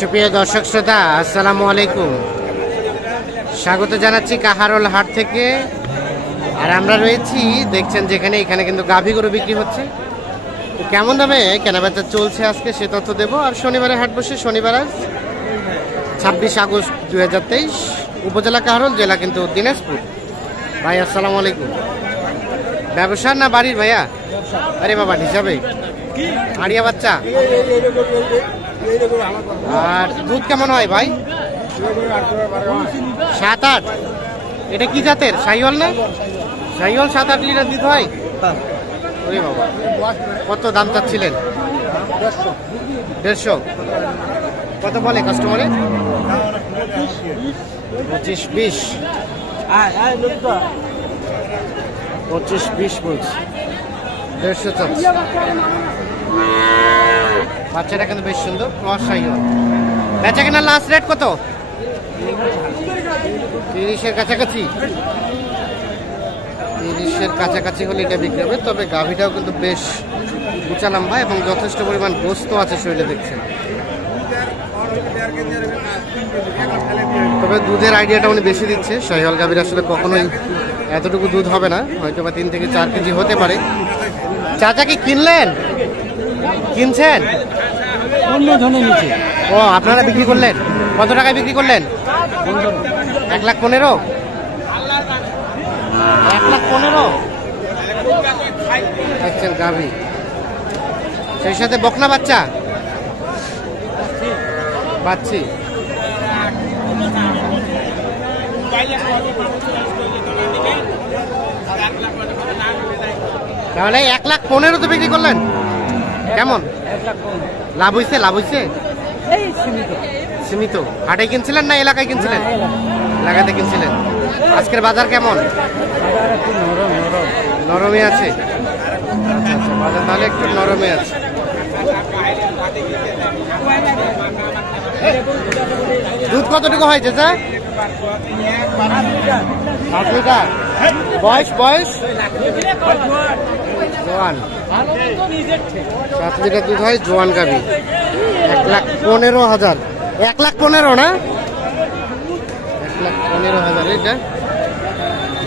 সুপ্রিয় দর্শক শ্রোতা, আসসালামু আলাইকুম। স্বাগত জানাচ্ছি কাহারোল হাট থেকে। আর আমরা রয়েছি, দেখছেন যেখানে, এখানে কিন্তু গাভী গরু বিক্রি হচ্ছে। কেমন দামে কেনাবেচা চলছে আজকে সে তথ্য দেবো। আর শনিবারে হাট বসে, শনিবার আজ 26 আগস্ট 2023, উপজেলা কাহারোল, জেলা কিন্তু দিনাজপুর। ভাই আসসালামু আলাইকুম। ব্যবসা না বাড়ির ভাইয়া? আরে বাবা, হিসাবে আড়িয়া বাচ্চা। আর দুধ কেমন হয় ভাই? 7-8। এটা কি জাতের? শাহিওয়াল না? শাহিওয়াল 7-8 লিটার দুধ হয়? ওরে বাবা, কত দাম চাচ্ছিলেন? 150। কত বলে কাস্টমারে? 25-20। 25-20 বলছি। 150 চাচ্ছি। বাচ্চাটা কিন্তু বেশ সুন্দর, ক্রস শাহিওয়াল। বেচা কেনার লাস্ট রেট কত? 30-এর কাছাকাছি। 30-এর কাছাকাছি হলে এটা বিক্রি হবে। তবে গাভীটাও কিন্তু বেশ উঁচা লম্বা এবং যথেষ্ট পরিমাণ গোস্ত আছে শরীরে, দেখছেন। তবে দুধের আইডিয়াটা উনি বেশি দিচ্ছে। শাহিওয়াল গাভীর আসলে কখনোই এতটুকু দুধ হবে না, হয়তো বা 3 থেকে 4 কেজি হতে পারে। চাচা কি কিনলেন? কিনছেন? অন্য ধরনের নিচে। ও, আপনারা বিক্রি করলেন? কত টাকায় বিক্রি করলেন? 1,15,000। 1,15,000 দেখছেন গাভী, সেই সাথে বকনা বাচ্চা। বাচ্চি তাহলে 1,15,000 তো বিক্রি করলেন। কেমন লাভ হয়েছে? লাভ হয়েছে সীমিত। হাটে কিনছিলেন না এলাকায় কিনছিলেন? এলাকাতে কিনছিলেন। আজকের বাজার কেমন? নরমই আছে। আচ্ছা আচ্ছা, বাজার তাহলে একটু নরমই আছে। দুধ কতটুকু হয় চাচা? 7 লিটার। বয়স জোয়ান। 7 লিটার দুধ হয়, জোয়ান গাভী। 1,15,000। 1,15,000 না? 1,15,000 এটা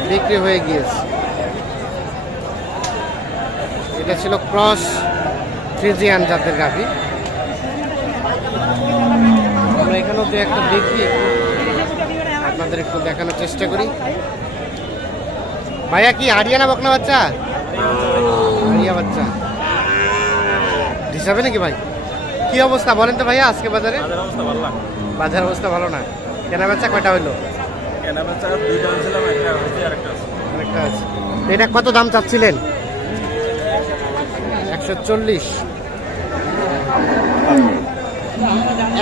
বিক্রি হয়ে গিয়েছে। এটা ছিল ক্রস ফ্রিজিয়ান জাতের গাভী। আমরা এখানেও তো একটা দেখি, আপনাদের একটু দেখানোর চেষ্টা করি। ভাইয়া কি হারিয়ানা বকনা বাচ্চা? হারিয়া বাচ্চা হিসাবে নাকি ভাই? কি অবস্থা বলেন তো ভাইয়া আজকে বাজারে? বাজার অবস্থা ভালো না। কেনা বেচা কয়টা হইলো? আরেকটা আছে। এটা কত দাম চাচ্ছিলেন? 140।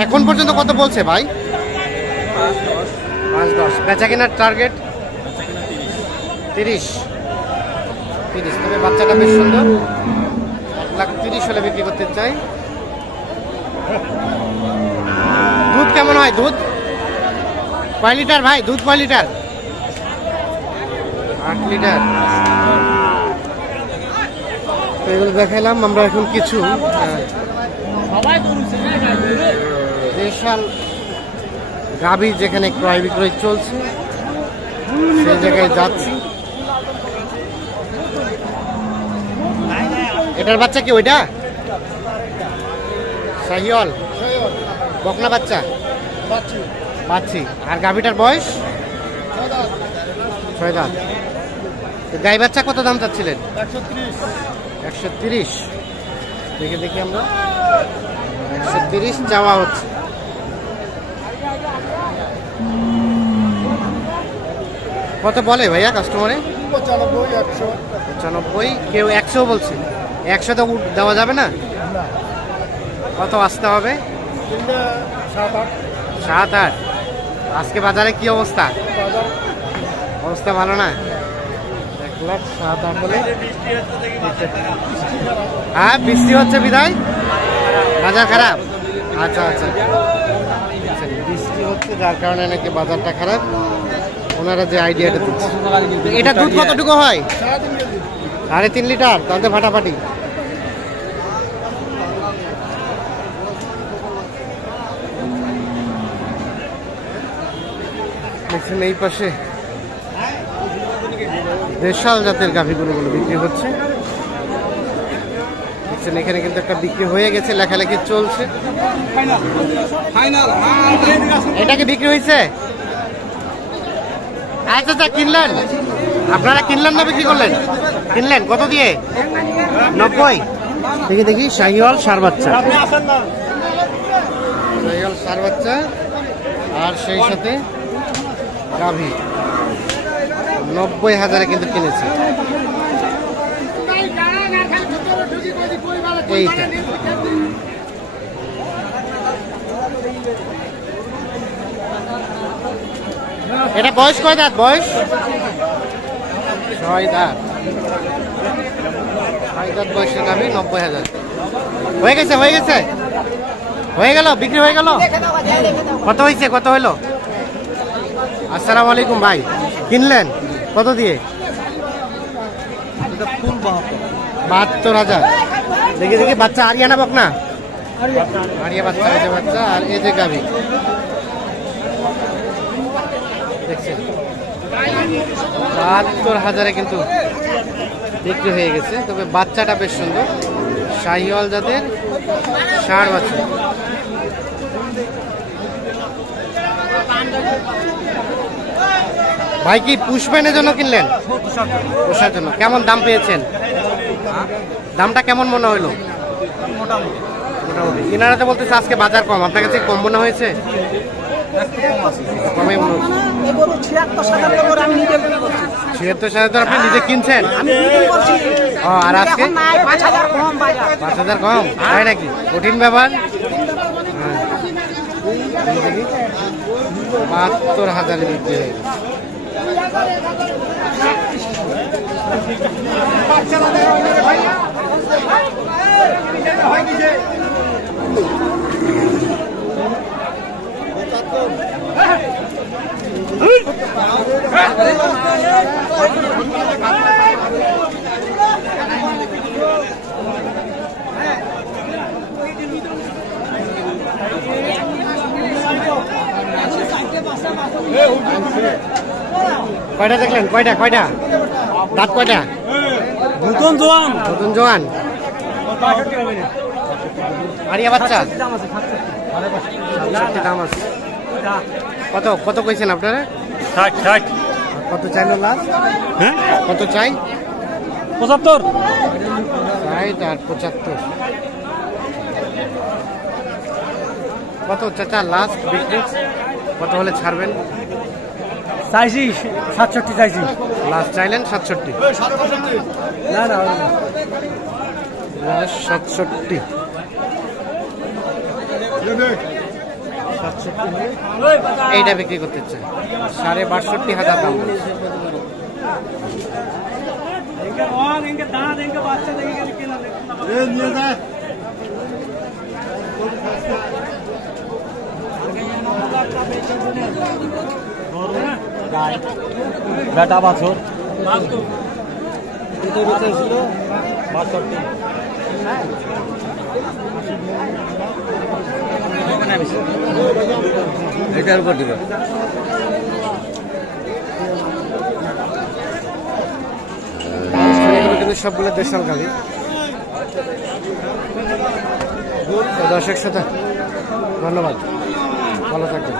এখন পর্যন্ত কত বলছে ভাই? 5-10। বেচা কেনার টার্গেট 30। তবে বাচ্চাটা বেশ সুন্দর। 1,30,000 হলে বিক্রি করতে চাই। দুধ কেমন হয়? দুধ কয় লিটার ভাই? দুধ কয় লিটার? 8 লিটার। এগুলো দেখাইলাম আমরা। এখন কিছু দেশাল গাভী যেখানে ক্রয় বিক্রয় চলছে সেই জায়গায় যাচ্ছি। এটার বাচ্চা কি ওইটা? শাহিওয়াল বকনা বাচ্চা। বাচ্চি। আর গাভীটার বয়স 6 দাঁত। গাই বাচ্চা কত দাম চাচ্ছিলেন? 130। দেখি আমরা। 130 চাওয়া হচ্ছে। কত বলে ভাইয়া কাস্টমারে? 95। কেউ 100 বলছে। 100 তো দেওয়া যাবে না। কত আসতে হবে? 7-8। আজকে বাজারে কি অবস্থা? অবস্থা ভালো না। 1,07,000 বলে। হ্যাঁ, বৃষ্টি হচ্ছে বিদায় বাজার খারাপ। আচ্ছা আচ্ছা, বৃষ্টি হচ্ছে যার কারণে নাকি বাজারটা খারাপ। ওনারা যে আইডিয়াটা দিচ্ছে। এটা দুধ কতটুকু হয়? 3.5 লিটার। তাতে ফাটাফাটি। দেখছেন এই পাশে দেশাল জাতের গাভীগুলো বিক্রি হচ্ছে। দেখছেন এখানে কিন্তু একটা বিক্রি হয়ে গেছে, লেখালেখি চলছে। এটা কি বিক্রি হয়েছে? আচ্ছা কিনলেন আপনারা? কিনলেন না বিক্রি করলেন? কিনলেন কত দিয়ে? 90। দেখি শাহিওয়াল ষাঁড় বাচ্চা, শাহিওয়াল ষাঁড় বাচ্চা আর সেই সাথে গাভী 90,000 কিন্তু কিনেছে। এইটা এটা বয়স কয় দাঁত? বয়স 6 দাঁত। 6 দাঁত বয়সের গাভী 90,000। হয়ে গেছে হয়ে গেল, বিক্রি হয়ে গেল। কত হয়েছে? কত হইলো? আসসালামু আলাইকুম ভাই, কিনলেন কত দিয়ে? 72,000। দেখি বাচ্চা আরিয়ানা বকনা, আরিয়া বাচ্চা, এই যে বাচ্চা আর এই যে গাভী দেখছেন 72,000 কিন্তু বিক্রি হয়ে গেছে। তবে বাচ্চাটা বেশ সুন্দর, শাহিওয়াল জাতের ষাঁড় বাচ্চা। ভাই কি পুষবেনের জন্য কিনলেন? পোষার জন্য। কেমন দাম পেয়েছেন? দামটা কেমন মনে হইলো? মোটামুটি। এনারা তো বলতেছে আজকে বাজার কম, আপনার কাছে কম মনে হয়েছে? কমই মনে হচ্ছে। 76,000 আপনি নিজে কিনছেন? আর আজকে 5,000 কম, তাই নাকি? কঠিন ব্যাপার। 72,000 বিক্রি হয়ে গেছে। কয়টা দেখলেন? কয়টা দাঁত? কয়টা? নতুন জোয়ান আরিয়া বাচ্চা। দাম আছে। কত কইছেন আপনারা? 60। কত চাইলো লাস্ট? হ্যাঁ কত চাই? 75। 60 আর 75। কত চাচা লাস্ট বিক্রি? কত হলে ছাড়বেন? চাইছি 67 চাইছি। লাস্ট চাইলেন 67? না লাস্ট 67। এইটা বিক্রি করতে চাই 62,500 দাম। বেটা বাছর এটার উপর দিবে। কিন্তু সবগুলো দেশাল গাড়ি। দর্শক শ্রোতা ধন্যবাদ, ভালো থাকবেন।